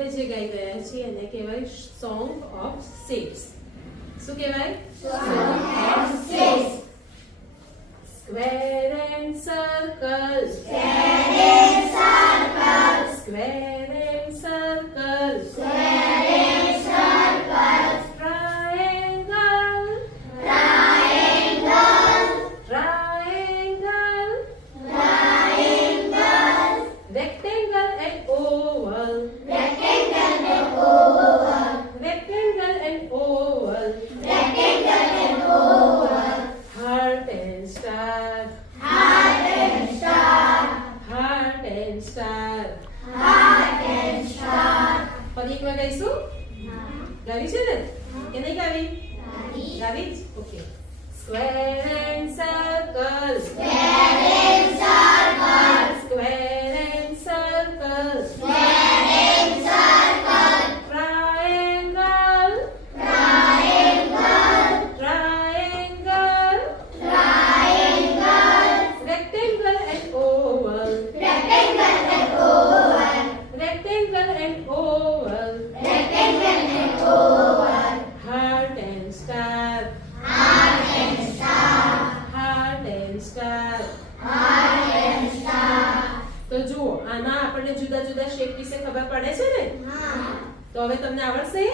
આપણે જે ગાઈ રહ્યા છીએ એને કહેવાય સોંગ ઓફ શેપ્સ. શું કહેવાય? Song of shapes. Square and circle, Square and circle, square and circle, square and circle, triangle, triangle, triangle, triangle, rectangle and Oval, rectangle and oval, rectangle and Oval, rectangle and oval, heart and star, heart and star, heart and star. heart and star. ફરી એકવાર ગાઈશું. ગાવી છે ને કે નહીં ગાવી? ગાવી જ. Okay. Square and circle, Square and circle, square and circle, square and circle, triangle, triangle, triangle, triangle, rectangle and Oval, rectangle and oval, rectangle and Oval, rectangle and oval, heart and star, heart and star, heart and star. heart and star. તો જુઓ આમાં આપણને જુદા જુદા શેપ વિશે ખબર પડે છે ને. તો હવે તમને આવડશે?